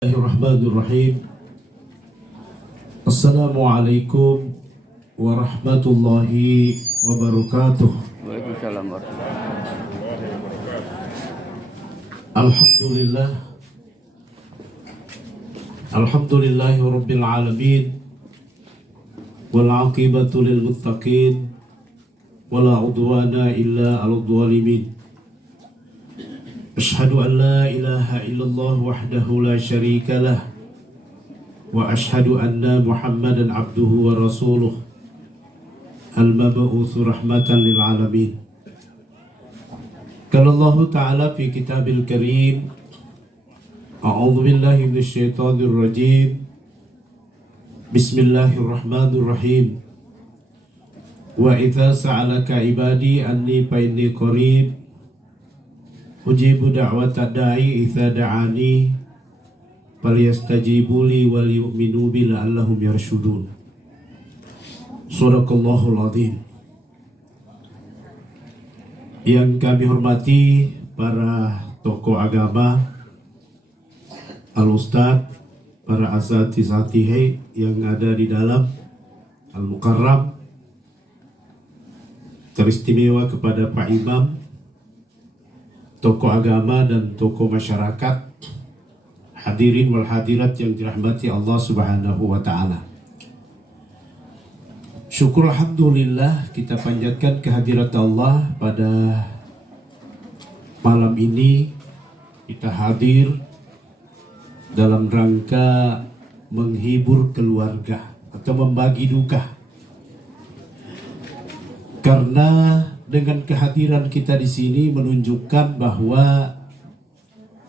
Bismillahirrahmanirrahim. Assalamualaikum warahmatullahi wabarakatuh. Waalaikumsalam warahmatullahi Alhamdulillah. Alhamdulillahi rabbil alamin. Wal aqibatu lil muttaqin. Wala udwana illa 'alal zalimin. Ashhadu an la ilaha illallah wahdahu la syarika lah wa ashhadu anna Muhammadan abduhu wa rasuluh al-mab'uts rahmatan lil alamin. Qala Allah Ta'ala fi kitabil karim, a'udzu billahi minasy syaithanir rajim. Bismillahirrahmanirrahim. Wa idza sa'alaka ibadi anni fa inni qarib ujibu da'wata da'i idza da'ani falyastajibu li wal yu'minu bi la'allahum yarshudun. Shadaqallahul azim. Yang kami hormati para tokoh agama, al-ustadz, para asatizatih yang ada di dalam al-mukarram, teristimewa kepada Pak Imam, tokoh agama dan tokoh masyarakat, hadirin wal hadirat yang dirahmati Allah Subhanahu wa Ta'ala. Syukur alhamdulillah kita panjatkan kehadirat Allah pada malam ini. Kita hadir dalam rangka menghibur keluarga atau membagi duka, karena dengan kehadiran kita di sini menunjukkan bahwa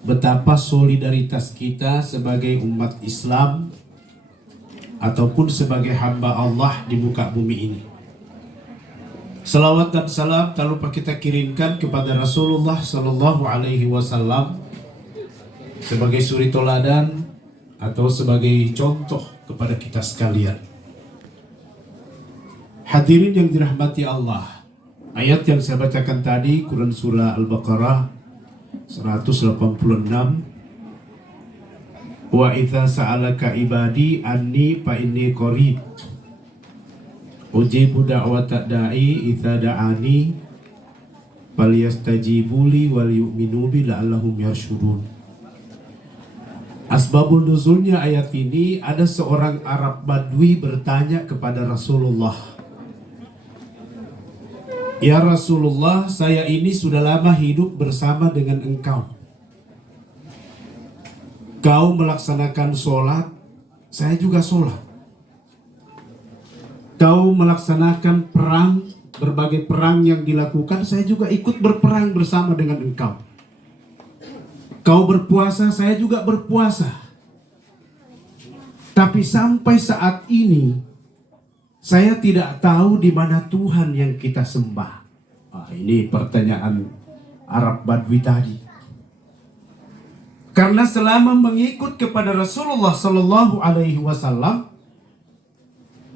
betapa solidaritas kita sebagai umat Islam ataupun sebagai hamba Allah di muka bumi ini. Salawat dan salam tak lupa kita kirimkan kepada Rasulullah Sallallahu Alaihi Wasallam sebagai suri toladan atau sebagai contoh kepada kita sekalian. Hadirin yang dirahmati Allah, ayat yang saya bacakan tadi Quran Surah Al-Baqarah 186. Wa idza sa'alaka ibadi anni fa inni qarib ujibu da'wata da'i idza da'ani falyastajibu li wal yu'minu bi la'allahum yarshudun. Asbabun nuzulnya ayat ini, ada seorang Arab Badui bertanya kepada Rasulullah, "Ya Rasulullah, saya ini sudah lama hidup bersama dengan engkau. Kau melaksanakan sholat, saya juga sholat. Kau melaksanakan perang, berbagai perang yang dilakukan, saya juga ikut berperang bersama dengan engkau. Kau berpuasa, saya juga berpuasa. Tapi sampai saat ini, saya tidak tahu di mana Tuhan yang kita sembah." Ini pertanyaan Arab Badui tadi. Karena selama mengikut kepada Rasulullah Sallallahu Alaihi Wasallam,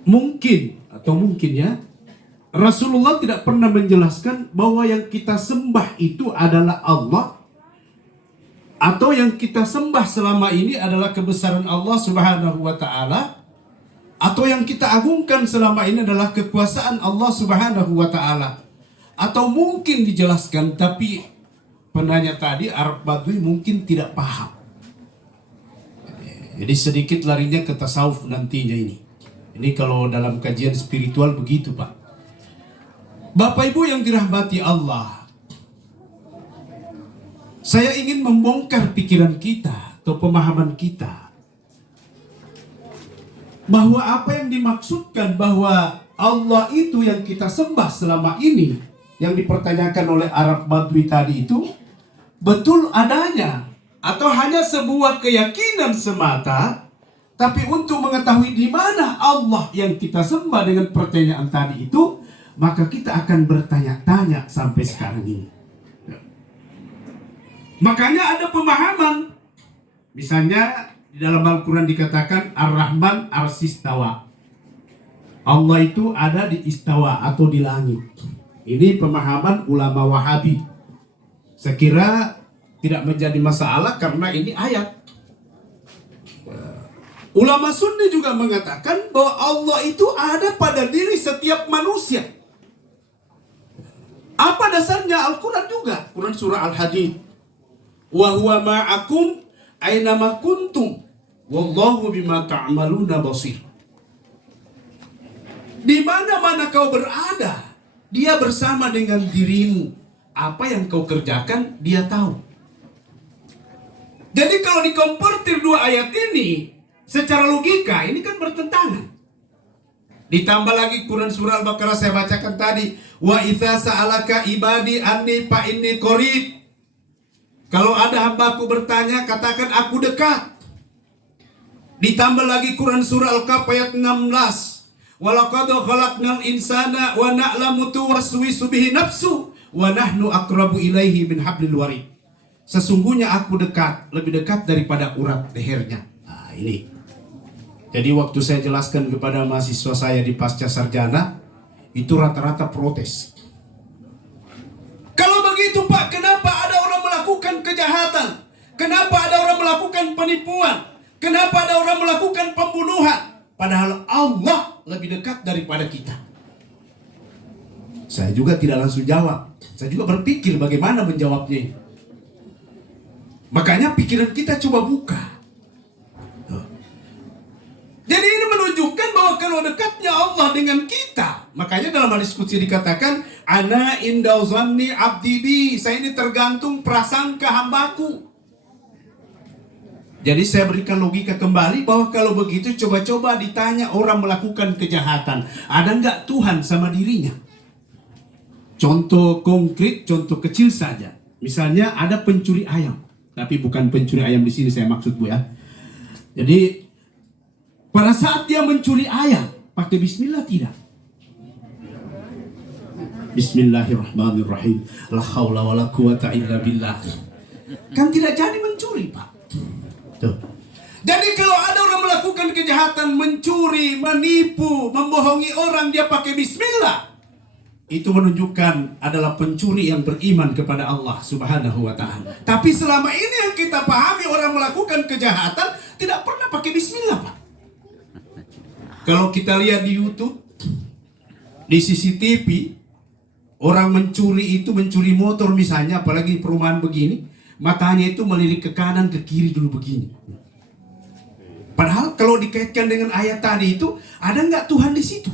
mungkin ya, Rasulullah tidak pernah menjelaskan bahwa yang kita sembah itu adalah Allah, atau yang kita sembah selama ini adalah kebesaran Allah Subhanahu wa Ta'ala, atau yang kita agungkan selama ini adalah kekuasaan Allah Subhanahu wa Ta'ala. Atau mungkin dijelaskan, tapi penanya tadi Arab Badui mungkin tidak paham. Jadi sedikit larinya ke tasawuf nantinya ini. Ini kalau dalam kajian spiritual begitu, Pak. Bapak Ibu yang dirahmati Allah, saya ingin membongkar pikiran kita atau pemahaman kita bahwa apa yang dimaksudkan bahwa Allah itu yang kita sembah selama ini, yang dipertanyakan oleh Arab Badui tadi itu betul adanya atau hanya sebuah keyakinan semata. Tapi untuk mengetahui di mana Allah yang kita sembah dengan pertanyaan tadi itu, maka kita akan bertanya-tanya sampai sekarang ini. Makanya ada pemahaman, misalnya di dalam Al-Quran dikatakan Ar-Rahman Ar-Sistawa, Allah itu ada di istawa atau di langit. Ini pemahaman ulama Wahabi. Saya kira tidak menjadi masalah karena ini ayat. Ulama Sunni juga mengatakan bahwa Allah itu ada pada diri setiap manusia. Apa dasarnya? Al-Quran juga. Quran surah Al-Hadid. Wa huwa ma'akum aynama kuntum wallahu bima ta'maluna basir. Di mana-mana kau berada, dia bersama dengan dirimu. Apa yang kau kerjakan, dia tahu. Jadi kalau dikonvertir dua ayat ini, secara logika ini kan bertentangan. Ditambah lagi Quran surah Al-Baqarah saya bacakan tadi, wa idza sa'alaka ibadi anni fa inni qarib. Kalau ada hambaku bertanya, katakan aku dekat. Ditambah lagi Quran surah Al-Kahf ayat 16. Walaqad khalaqnal insana wa na'lamu tuwaswisu bihi nafsu wa nahnu aqrabu ilaihi min hablil warid. Sesungguhnya aku dekat, lebih dekat daripada urat lehernya. Nah, ini. Jadi waktu saya jelaskan kepada mahasiswa saya di pasca sarjana, itu rata-rata protes. Kalau begitu Pak, kenapa ada orang melakukan kejahatan? Kenapa ada orang melakukan penipuan? Kenapa ada orang melakukan pembunuhan? Padahal Allah lebih dekat daripada kita. Saya juga tidak langsung jawab. Saya juga berpikir bagaimana menjawabnya. Makanya pikiran kita coba buka. Jadi ini menunjukkan bahwa kalau dekatnya Allah dengan kita, makanya dalam hadis qudsi dikatakan, ana inda zanni abdi bi, saya ini tergantung prasangka hambaku. Jadi saya berikan logika kembali bahwa kalau begitu coba-coba ditanya orang melakukan kejahatan, ada nggak Tuhan sama dirinya? Contoh konkret, contoh kecil saja. Misalnya ada pencuri ayam, tapi bukan pencuri ayam di sini saya maksud Bu ya. Jadi pada saat dia mencuri ayam, pakai bismillah tidak? Bismillahirrahmanirrahim. La haula wala quwata illa billah. Kan tidak jadi mencuri, Pak. Tuh. Jadi kalau ada orang melakukan kejahatan, mencuri, menipu, membohongi orang, dia pakai bismillah, itu menunjukkan adalah pencuri yang beriman kepada Allah Subhanahu wa ta'ala. Tapi selama ini yang kita pahami, orang melakukan kejahatan tidak pernah pakai bismillah, Pak. Kalau kita lihat di YouTube, di CCTV, orang mencuri itu, mencuri motor misalnya, apalagi perumahan begini, matanya itu melirik ke kanan, ke kiri dulu begini. Padahal kalau dikaitkan dengan ayat tadi itu, ada nggak Tuhan di situ?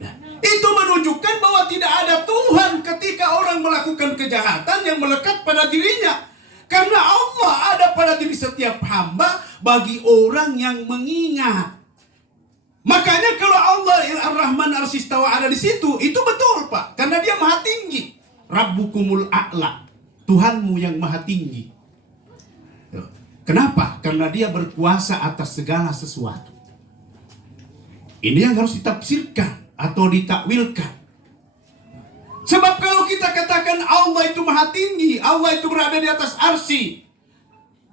Nah, itu menunjukkan bahwa tidak ada Tuhan ketika orang melakukan kejahatan yang melekat pada dirinya. Karena Allah ada pada diri setiap hamba bagi orang yang mengingat. Makanya kalau Allah Ar-Rahman Ar-Sistawa ada di situ, itu betul Pak. Karena dia maha tinggi. Rabbukumul a'la. Tuhanmu yang maha tinggi. Kenapa? Karena dia berkuasa atas segala sesuatu. Ini yang harus ditafsirkan atau ditakwilkan. Sebab kalau kita katakan Allah itu maha tinggi, Allah itu berada di atas arsy,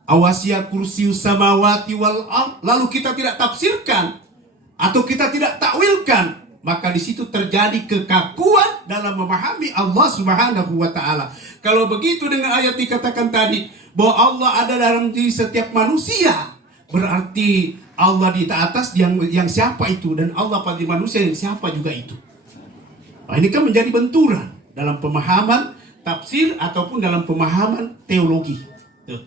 awasya kursius samawati wal ard, lalu kita tidak tafsirkan atau kita tidak takwilkan, maka di situ terjadi kekakuan dalam memahami Allah Subhanahu wa ta'ala. Kalau begitu dengan ayat dikatakan tadi bahwa Allah ada dalam diri setiap manusia, berarti Allah di atas yang siapa itu, dan Allah pada manusia yang siapa juga itu. Nah, ini kan menjadi benturan dalam pemahaman tafsir ataupun dalam pemahaman teologi. Tuh.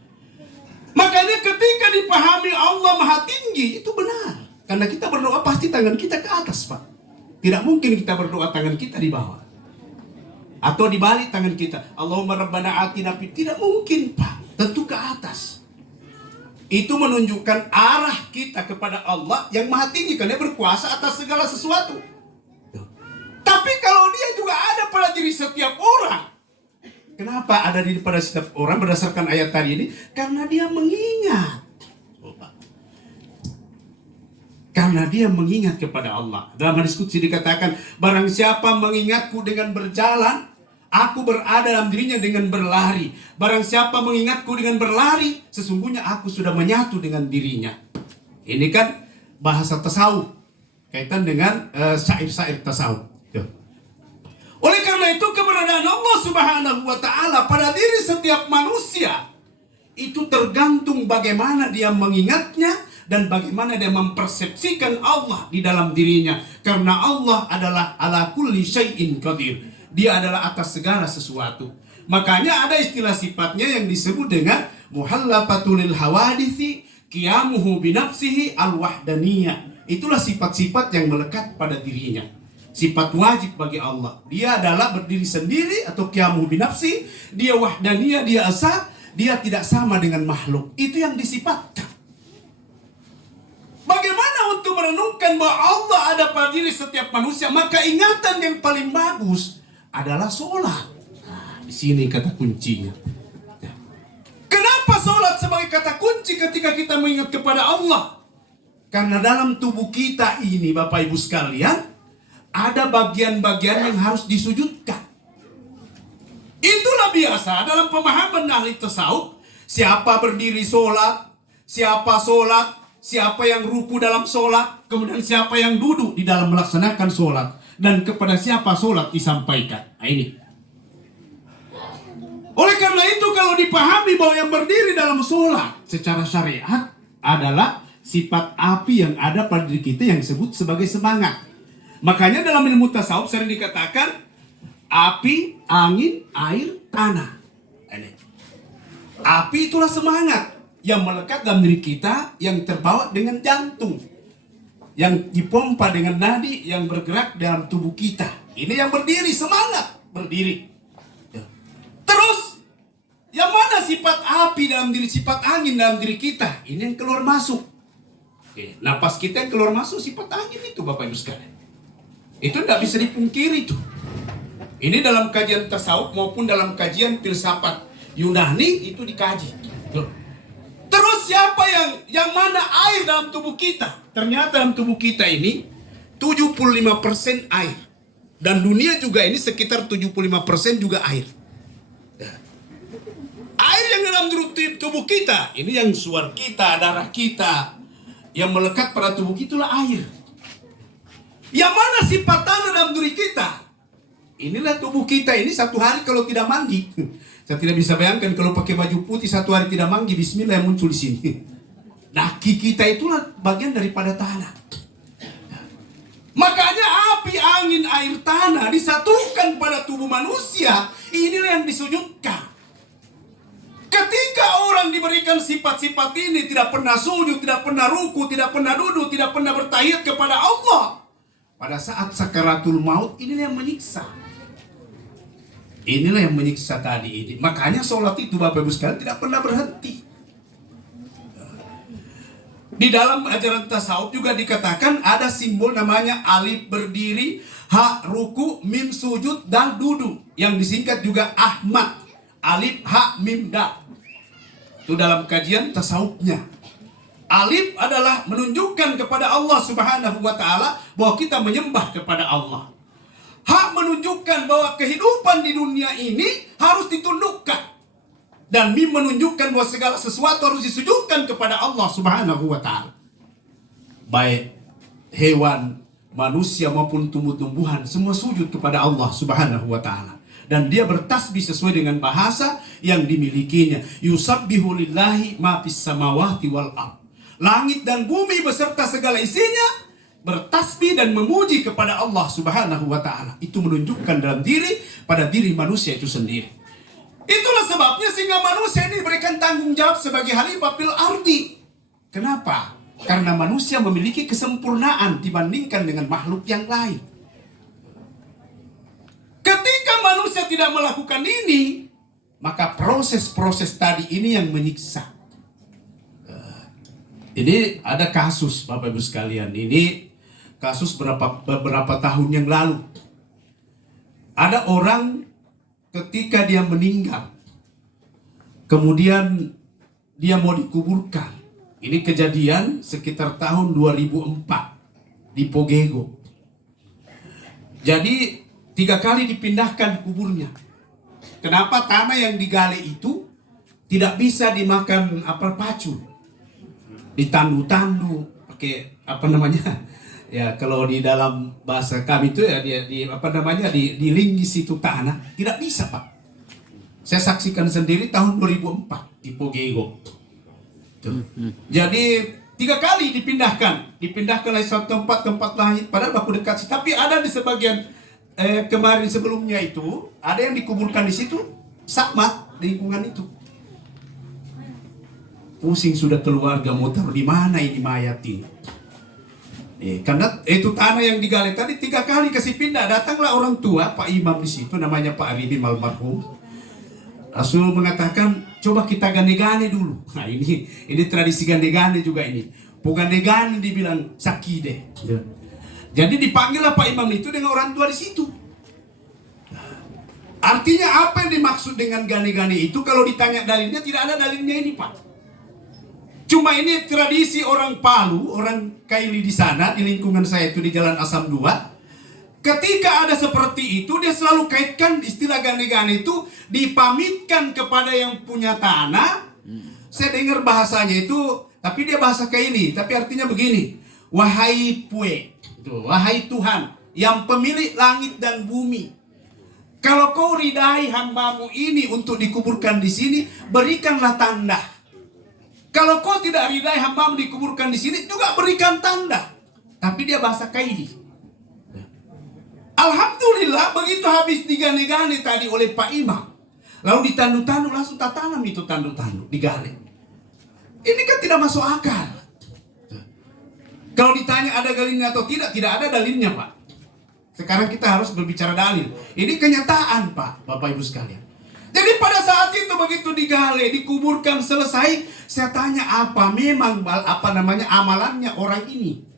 Makanya ketika dipahami Allah maha tinggi, itu benar. Karena kita berdoa pasti tangan kita ke atas, Pak. Tidak mungkin kita berdoa tangan kita di bawah. Atau dibalik tangan kita. Allahumma rabbana atina fid, tidak mungkin, Pak. Tentu ke atas. Itu menunjukkan arah kita kepada Allah yang maha tinggi, karena dia berkuasa atas segala sesuatu. Tapi kalau dia juga ada pada diri setiap orang. Kenapa ada di pada setiap orang berdasarkan ayat tadi ini? Karena dia mengingat. Karena dia mengingat kepada Allah. Dalam hadis qudsi dikatakan, barang siapa mengingatku dengan berjalan, aku berada dalam dirinya dengan berlari. Barang siapa mengingatku dengan berlari, sesungguhnya aku sudah menyatu dengan dirinya. Ini kan bahasa tasawuf, kaitan dengan syair-syair tasawuf. Oleh karena itu keberadaan Allah Subhanahu wa ta'ala pada diri setiap manusia itu tergantung bagaimana dia mengingatnya dan bagaimana dia mempersepsikan Allah di dalam dirinya. Karena Allah adalah ala kulli syai'in qadir. Dia adalah atas segala sesuatu. Makanya ada istilah sifatnya yang disebut dengan muhallafatul hawadithi qiyamuhu binafsihi al-wahdaniyah. Itulah sifat-sifat yang melekat pada dirinya. Sifat wajib bagi Allah. Dia adalah berdiri sendiri atau qiyamuhu binafsi. Dia wahdaniyah, dia esa. Dia tidak sama dengan makhluk. Itu yang disifatkan. Bagaimana untuk merenungkan bahwa Allah ada pada diri setiap manusia? Maka ingatan yang paling bagus adalah sholat. Nah, di sini kata kuncinya. Kenapa sholat sebagai kata kunci ketika kita mengingat kepada Allah? Karena dalam tubuh kita ini, Bapak Ibu sekalian, ada bagian-bagian yang harus disujudkan. Itulah biasa dalam pemahaman ahli tasawuf. Siapa berdiri sholat, siapa yang ruku dalam sholat, kemudian siapa yang duduk di dalam melaksanakan sholat, dan kepada siapa sholat disampaikan. Nah, ini. Oleh karena itu kalau dipahami bahwa yang berdiri dalam sholat secara syariat adalah sifat api yang ada pada diri kita yang disebut sebagai semangat. Makanya dalam ilmu tasawuf sering dikatakan api, angin, air, tanah. Ini. Api itulah semangat yang melekat dalam diri kita, yang terbawa dengan jantung, yang dipompa dengan nadi yang bergerak dalam tubuh kita. Ini yang berdiri, semangat berdiri. Terus, yang mana sifat api dalam diri, sifat angin dalam diri kita? Ini yang keluar masuk. Oke, napas kita yang keluar masuk sifat angin itu, Bapak Ibu sekalian. Itu tidak bisa dipungkiri tuh. Ini dalam kajian tasawuf maupun dalam kajian filsafat Yunani itu dikaji. Terus siapa yang mana air dalam tubuh kita? Ternyata dalam tubuh kita ini 75% air. Dan dunia juga ini sekitar 75% juga air. Air yang dalam tubuh kita, ini yang suar kita, darah kita, yang melekat pada tubuh kita itulah air. Yang mana sifat tanah dalam diri kita? Inilah tubuh kita ini satu hari kalau tidak mandi. Saya tidak bisa bayangkan kalau pakai baju putih satu hari tidak mandi, bismillah yang muncul di sini. Naki kita itulah bagian daripada tanah. Makanya api, angin, air, tanah disatukan pada tubuh manusia. Inilah yang disujudkan. Ketika orang diberikan sifat-sifat ini, tidak pernah sujud, tidak pernah ruku, tidak pernah duduk, tidak pernah bertahiyat kepada Allah, pada saat sakaratul maut, inilah yang menyiksa. Inilah yang menyiksa tadi ini. Makanya sholat itu Bapak Ibu sekalian tidak pernah berhenti. Di dalam ajaran tasawuf juga dikatakan ada simbol namanya alif berdiri, ha ruku, mim sujud, dan duduk. Yang disingkat juga Ahmad. Alif, ha, mim, da. Itu dalam kajian tasawufnya. Alif adalah menunjukkan kepada Allah Subhanahu wa ta'ala bahwa kita menyembah kepada Allah. Hak menunjukkan bahwa kehidupan di dunia ini harus ditundukkan. Dan mim menunjukkan bahwa segala sesuatu harus disujudkan kepada Allah Subhanahu wa ta'ala. Baik hewan, manusia maupun tumbuh-tumbuhan semua sujud kepada Allah Subhanahu wa ta'ala. Dan dia bertasbih sesuai dengan bahasa yang dimilikinya. Yusabbihu lillahi ma fis samawati wal ardh. Langit dan bumi beserta segala isinya bertasbih dan memuji kepada Allah Subhanahu wa ta'ala. Itu menunjukkan dalam diri, pada diri manusia itu sendiri. Itulah sebabnya sehingga manusia ini diberikan tanggung jawab sebagai khalifah fil ardi. Kenapa? Karena manusia memiliki kesempurnaan dibandingkan dengan makhluk yang lain. Ketika manusia tidak melakukan ini, maka proses-proses tadi ini yang menyiksa. Ini ada kasus Bapak Ibu sekalian. Ini kasus beberapa tahun yang lalu. Ada orang ketika dia meninggal, kemudian dia mau dikuburkan. Ini kejadian sekitar tahun 2004 di Pogego. Jadi 3 kali dipindahkan kuburnya. Kenapa? Tanah yang digali itu tidak bisa dimakan pacu, ditandu-tandu pakai ya kalau di dalam bahasa kami itu ya dilinggis itu tanah, tidak bisa Pak. Saya saksikan sendiri tahun 2004 di Pogego. Tuh. Jadi 3 kali dipindahkan dari satu tempat lain, padahal baku dekat sih. Tapi ada di sebagian kemarin sebelumnya itu ada yang dikuburkan di situ, sama di lingkungan itu. Pusing sudah keluarga, mau taruh di mana ini mayat ini. Karena itu tanah yang digali tadi 3 kali kasih pindah. Datanglah orang tua Pak Imam di situ, namanya Pak Arifin almarhum. Rasul mengatakan, coba kita gane-gane dulu. Nah ini tradisi gane-gane juga ini. Gane-gane dibilang sakide. Jadi dipanggillah Pak Imam itu dengan orang tua di situ. Artinya apa yang dimaksud dengan gane-gane itu? Kalau ditanya dalilnya, tidak ada dalilnya ini Pak. Cuma ini tradisi orang Palu, orang Kaili di sana, di lingkungan saya itu di Jalan Asam 2. Ketika ada seperti itu, dia selalu kaitkan istilah gane-gane itu dipamitkan kepada yang punya tanah. Saya dengar bahasanya itu, tapi dia bahasa Kaili, tapi artinya begini. Wahai Pue, wahai Tuhan, yang pemilik langit dan bumi. Kalau kau ridai hambamu ini untuk dikuburkan di sini, berikanlah tanda. Kalau kau tidak ridai hambamu dikuburkan di sini, juga berikan tanda. Tapi dia bahasa Kaili. Alhamdulillah begitu habis digane-gane tadi oleh Pak Imam, lalu ditandu-tandu, langsung tak tanam itu tandu-tandu, digale. Ini kan tidak masuk akal. Kalau ditanya ada dalilnya atau tidak ada dalilnya Pak. Sekarang kita harus berbicara dalil. Ini kenyataan Pak, Bapak Ibu sekalian. Jadi pada saat itu begitu digale, dikuburkan selesai, saya tanya apa memang amalannya orang ini.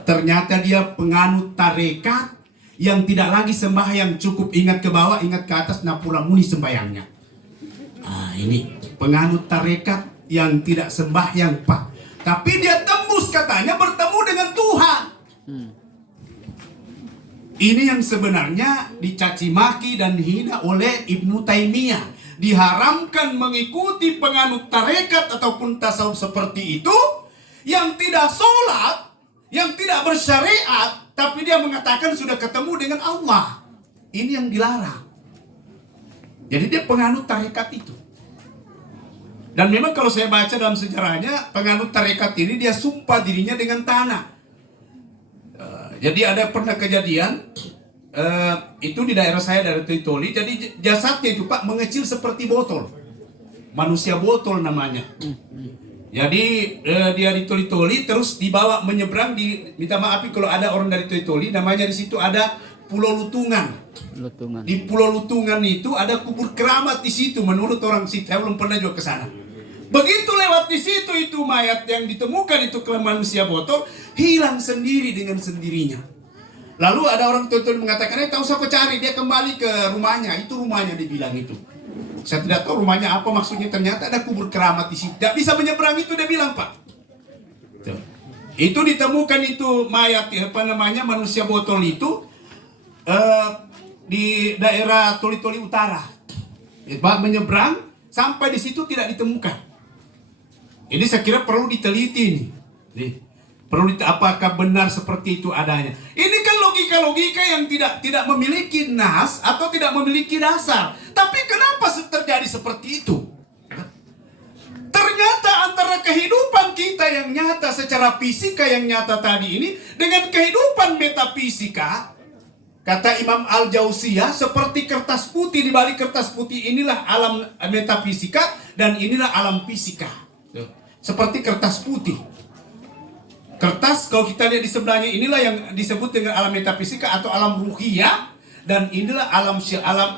Ternyata dia penganut tarekat yang tidak lagi sembahyang, cukup ingat ke bawah, ingat ke atas, napura muni sembahyangnya. Ini penganut tarekat yang tidak sembahyang Pak. Tapi dia tembus katanya bertemu dengan Tuhan. Ini yang sebenarnya dicaci maki dan hina oleh Ibnu Taimiyah. Diharamkan mengikuti penganut tarekat ataupun tasawuf seperti itu, yang tidak sholat, yang tidak bersyariat, tapi dia mengatakan sudah ketemu dengan Allah. Ini yang dilarang. Jadi dia penganut tarekat itu. Dan memang kalau saya baca dalam sejarahnya, penganut tarekat ini dia sumpah dirinya dengan tanah. Jadi ada pernah kejadian, itu di daerah saya, daerah Toitoli. Jadi jasadnya itu Pak mengecil seperti botol. Manusia botol namanya. Jadi dia di Toli-Toli, terus dibawa menyeberang minta maaf kalau ada orang dari Toli-Toli, namanya di situ ada Pulau Lutungan. Di Pulau Lutungan itu ada kubur keramat di situ menurut orang situ. Saya belum pernah juga ke sana. Begitu lewat di situ itu mayat yang ditemukan itu ke manusia botol hilang sendiri dengan sendirinya. Lalu ada orang Toli-Toli mengatakan, tak usah kau cari, dia kembali ke rumahnya. Itu rumahnya dibilang itu. Saya tidak tahu rumahnya apa maksudnya, ternyata ada kubur keramat di situ. Tidak bisa menyeberang itu dia bilang Pak. Tuh. Itu ditemukan itu mayat manusia botol itu di daerah Toli-Toli Utara. Pak menyeberang sampai di situ tidak ditemukan. Ini saya kira perlu diteliti nih. Apakah benar seperti itu adanya? Ini kan logika-logika yang tidak memiliki nas atau tidak memiliki dasar. Tapi kenapa terjadi seperti itu? Ternyata antara kehidupan kita yang nyata secara fisika yang nyata tadi ini dengan kehidupan metafisika, kata Imam Al-Jauziyah, seperti kertas putih, di balik kertas putih inilah alam metafisika dan inilah alam fisika. Seperti kertas putih. Kertas kalau kita lihat di sebelahnya inilah yang disebut dengan alam metafisika atau alam ruhiyah, dan inilah alam syahada.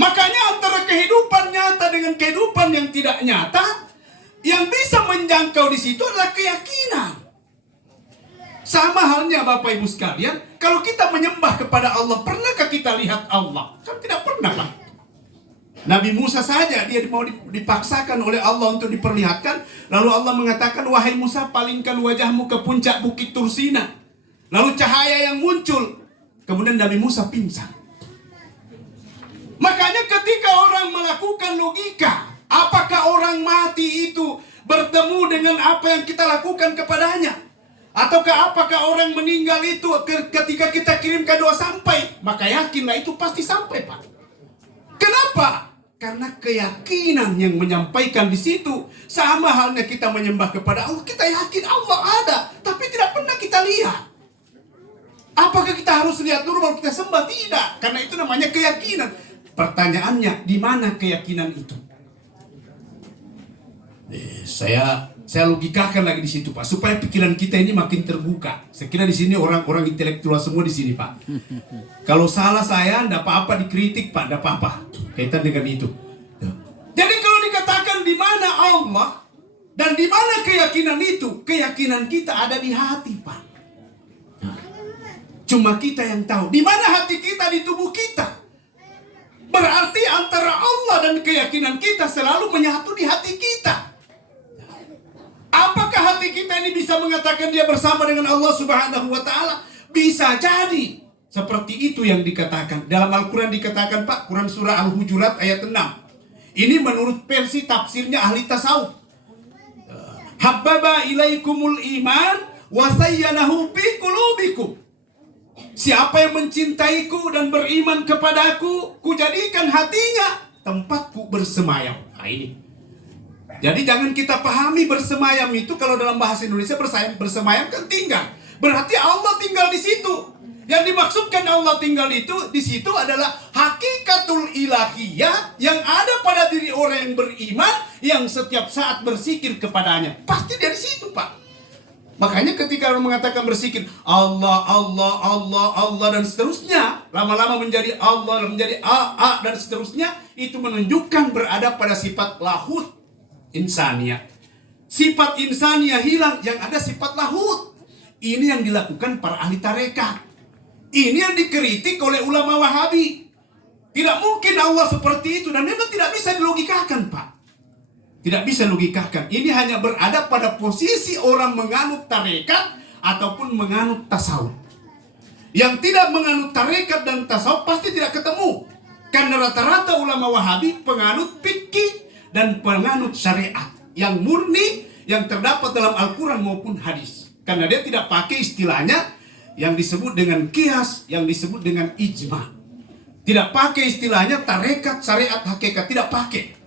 Makanya antara kehidupan nyata dengan kehidupan yang tidak nyata, yang bisa menjangkau di situ adalah keyakinan. Sama halnya Bapak Ibu sekalian, kalau kita menyembah kepada Allah, pernahkah kita lihat Allah? Kan tidak pernah Pak. Nabi Musa saja dia mau dipaksakan oleh Allah untuk diperlihatkan. Lalu Allah mengatakan, wahai Musa, palingkan wajahmu ke puncak bukit Tursina. Lalu cahaya yang muncul. Kemudian Nabi Musa pingsan. Makanya ketika orang melakukan logika, apakah orang mati itu bertemu dengan apa yang kita lakukan kepadanya? Ataukah apakah orang meninggal itu ketika kita kirimkan doa sampai? Maka yakinlah itu pasti sampai, Pak. Kenapa? Karena keyakinan yang menyampaikan di situ. Sama halnya kita menyembah kepada Allah. Kita yakin Allah ada, tapi tidak pernah kita lihat. Apakah kita harus lihat dulu baru kita sembah? Tidak, karena itu namanya keyakinan. Pertanyaannya, di mana keyakinan itu? Saya logikakan lagi di situ, Pak, supaya pikiran kita ini makin terbuka. Saya kira di sini orang-orang intelektual semua di sini, Pak. Kalau salah saya, enggak apa-apa dikritik, Pak, enggak apa-apa. Kaitan dengan itu. Jadi kalau dikatakan di mana Allah dan di mana keyakinan itu, keyakinan kita ada di hati, Pak. Cuma kita yang tahu di mana hati kita di tubuh kita. Berarti antara Allah dan keyakinan kita selalu menyatu di hati kita. Apakah hati kita ini bisa mengatakan dia bersama dengan Allah Subhanahu wa Ta'ala? Bisa jadi. Seperti itu yang dikatakan. Dalam Al-Quran dikatakan, Pak, Quran surah Al-Hujurat ayat 6. Ini menurut versi tafsirnya ahli tasawuf. Habbaba ilaikumul iman wa sayyanahu fi qulubikum. Siapa yang mencintaiku dan beriman kepadaku, kujadikan hatinya tempatku bersemayam. Nah ini. Jadi jangan kita pahami bersemayam itu kalau dalam bahasa Indonesia bersemayam kan tinggal. Berarti Allah tinggal di situ. Yang dimaksudkan Allah tinggal itu di situ adalah hakikatul ilahiyah yang ada pada diri orang yang beriman yang setiap saat berzikir kepadanya. Pasti dari situ, Pak. Makanya ketika orang mengatakan berzikir Allah, Allah, Allah, Allah dan seterusnya, lama-lama menjadi Allah, menjadi A dan seterusnya, itu menunjukkan berada pada sifat lahut insaniyah. Sifat insaniyah hilang, yang ada sifat lahut. Ini yang dilakukan para ahli tarekat. Ini yang dikritik oleh ulama Wahabi. Tidak mungkin Allah seperti itu, dan memang tidak bisa dilogikakan, Pak. Tidak bisa logikakan. Ini hanya berada pada posisi orang menganut tarekat ataupun menganut tasawuf. Yang tidak menganut tarekat dan tasawuf pasti tidak ketemu. Karena rata-rata ulama Wahabi penganut fikih dan penganut syariat yang murni yang terdapat dalam Al-Quran maupun hadis. Karena dia tidak pakai istilahnya yang disebut dengan qiyas, yang disebut dengan ijma. Tidak pakai istilahnya tarekat, syariat, hakikat, tidak pakai.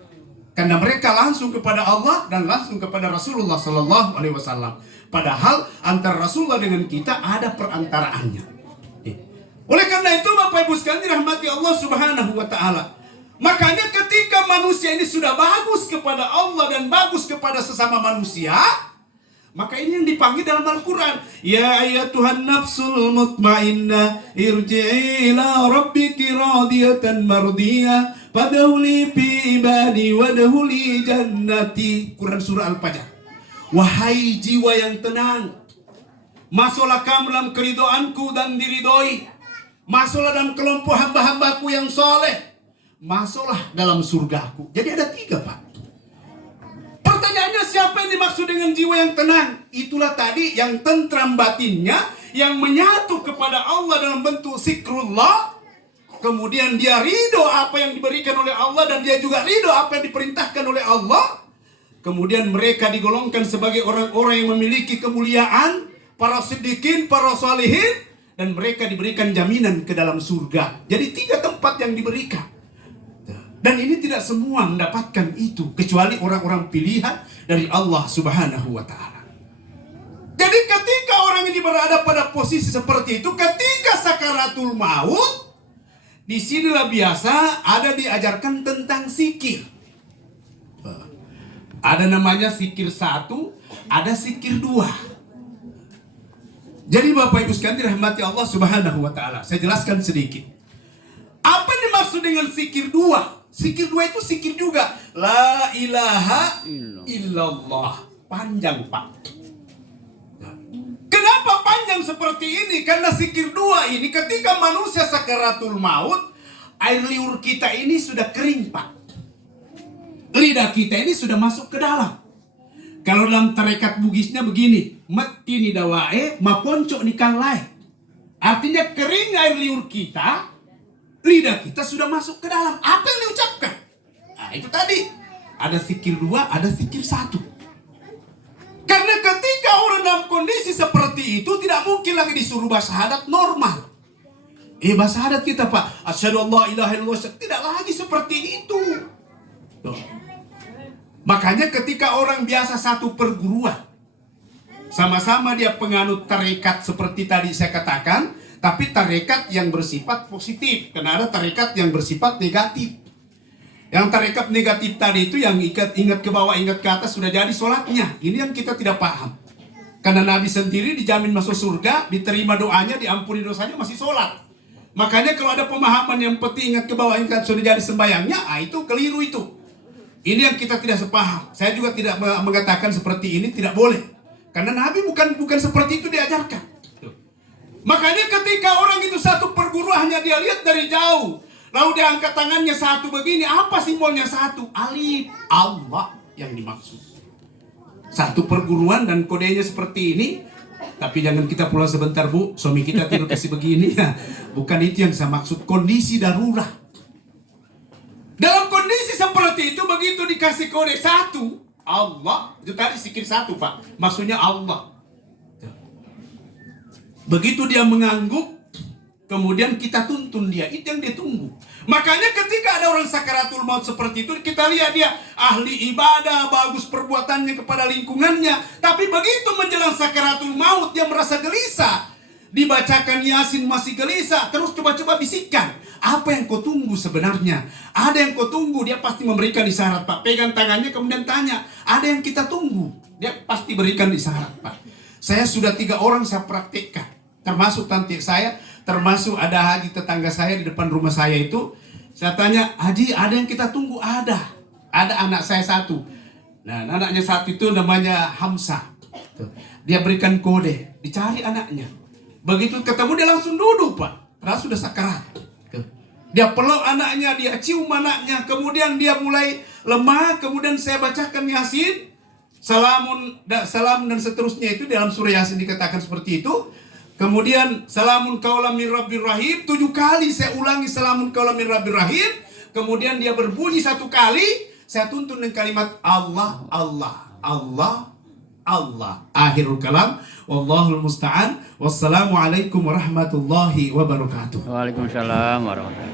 Karena mereka langsung kepada Allah dan langsung kepada Rasulullah Sallallahu Alaihi Wasallam. Padahal antara Rasulullah dengan kita ada perantaraannya. Oleh karena itu Bapak Ibu sekalian dirahmati Allah Subhanahu Wa Taala. Makanya ketika manusia ini sudah bagus kepada Allah dan bagus kepada sesama manusia, maka ini yang dipanggil dalam Al-Quran. Ya ayyatuhan nafsul mutmainnah irji'i ila rabbiki radiyatan mardiyah fadkhuli fi ibadi wadkhuli jannati. Quran surah Al-Fajr. Wahai jiwa yang tenang, masuklah kamu dalam keridhoanku dan diridhoi. Masuklah dalam kelompok hamba-hambaku yang soleh. Masuklah dalam surgaku. Jadi ada 3, Pak. Pertanyaannya, siapa yang dimaksud dengan jiwa yang tenang? Itulah tadi yang tentram batinnya, yang menyatu kepada Allah dalam bentuk zikrullah. Kemudian dia ridho apa yang diberikan oleh Allah, dan dia juga ridho apa yang diperintahkan oleh Allah. Kemudian mereka digolongkan sebagai orang-orang yang memiliki kemuliaan, para siddiqin, para salihin, dan mereka diberikan jaminan ke dalam surga. Jadi 3 tempat yang diberikan. Dan ini tidak semua mendapatkan itu, kecuali orang-orang pilihan dari Allah Subhanahu wa Ta'ala. Jadi ketika orang ini berada pada posisi seperti itu, ketika sakaratul maut, disinilah biasa ada diajarkan tentang zikir. Ada namanya zikir 1, ada zikir 2. Jadi Bapak Ibu sekalian dirahmati Allah Subhanahu wa Ta'ala, saya jelaskan sedikit. Apa yang dimaksud dengan zikir 2? Zikir 2 itu zikir juga. La ilaha illallah. Panjang, Pak. Kenapa panjang seperti ini? Karena zikir 2 ini ketika manusia sakaratul maut, air liur kita ini sudah kering, Pak. Lidah kita ini sudah masuk ke dalam. Kalau dalam tarekat Bugisnya begini, mati ni dawae, maponco ni kanglai. Artinya kering air liur kita, lidah kita sudah masuk ke dalam. Apa yang diucapkan? Nah itu tadi. Ada zikir 2, ada zikir 1. Karena ketika orang dalam kondisi seperti seperti itu tidak mungkin lagi disuruh bersyahadat normal. Bersyahadat kita Pak, asyhadu an la ilaha illallah, tidak lagi seperti itu. Tuh. Makanya ketika orang biasa satu perguruan, sama-sama dia penganut tarekat seperti tadi saya katakan, tapi tarekat yang bersifat positif, karena ada tarekat yang bersifat negatif. Yang tarekat negatif tadi itu yang ingat ke bawah, ingat ke atas, sudah jadi sholatnya. Ini yang kita tidak paham. Karena Nabi sendiri dijamin masuk surga, diterima doanya, diampuni dosanya, masih sholat. Makanya kalau ada pemahaman yang penting ingat ke bawah, ingat sudah jadi sembahyangnya, itu keliru itu. Ini yang kita tidak sepaham. Saya juga tidak mengatakan seperti ini tidak boleh. Karena Nabi bukan seperti itu diajarkan. Makanya ketika orang itu satu perguruannya dia lihat dari jauh, lalu dia angkat tangannya satu begini, apa simbolnya satu? Alif, Allah yang dimaksud. Satu perguruan dan kodenya seperti ini. Tapi jangan kita pulang sebentar Bu, suami kita tidur kasih begini ya. Bukan itu yang saya maksud, kondisi darurat. Dalam kondisi seperti itu, begitu dikasih kode satu, Allah, itu tadi sikir satu Pak, maksudnya Allah. Begitu dia mengangguk, kemudian kita tuntun dia, itu yang dia tunggu. Makanya ketika ada orang sakaratul maut seperti itu, kita lihat dia ahli ibadah, bagus perbuatannya kepada lingkungannya. Tapi begitu menjelang sakaratul maut, dia merasa gelisah. Dibacakan Yasin masih gelisah, terus coba-coba bisikkan. Apa yang kau tunggu sebenarnya? Ada yang kau tunggu, dia pasti memberikan isyarat Pak. Pegang tangannya kemudian tanya, ada yang kita tunggu. Dia pasti berikan isyarat Pak. Saya sudah 3 orang saya praktikkan. Termasuk tante saya, termasuk ada haji tetangga saya di depan rumah saya itu. Saya tanya, Haji ada yang kita tunggu? Ada anak saya satu. Nah anaknya satu itu namanya Hamzah. Dia berikan kode, dicari anaknya. Begitu ketemu dia langsung duduk Pak. Karena sudah sakarat. Dia peluk anaknya, dia cium anaknya, kemudian dia mulai lemah, kemudian saya bacakan Yasin, salam dan seterusnya itu dalam surah Yasin dikatakan seperti itu. Kemudian salamun qaulam mir rabbir rahim, 7 kali saya ulangi salamun qaulam mir rabbir rahim. Kemudian dia berbunyi 1 kali, saya tuntun dengan kalimat Allah, Allah, Allah, Allah. Akhirul kalam, wallahul musta'an. Wassalamualaikum warahmatullahi wabarakatuh. Waalaikumsalam warahmatullahi wabarakatuh.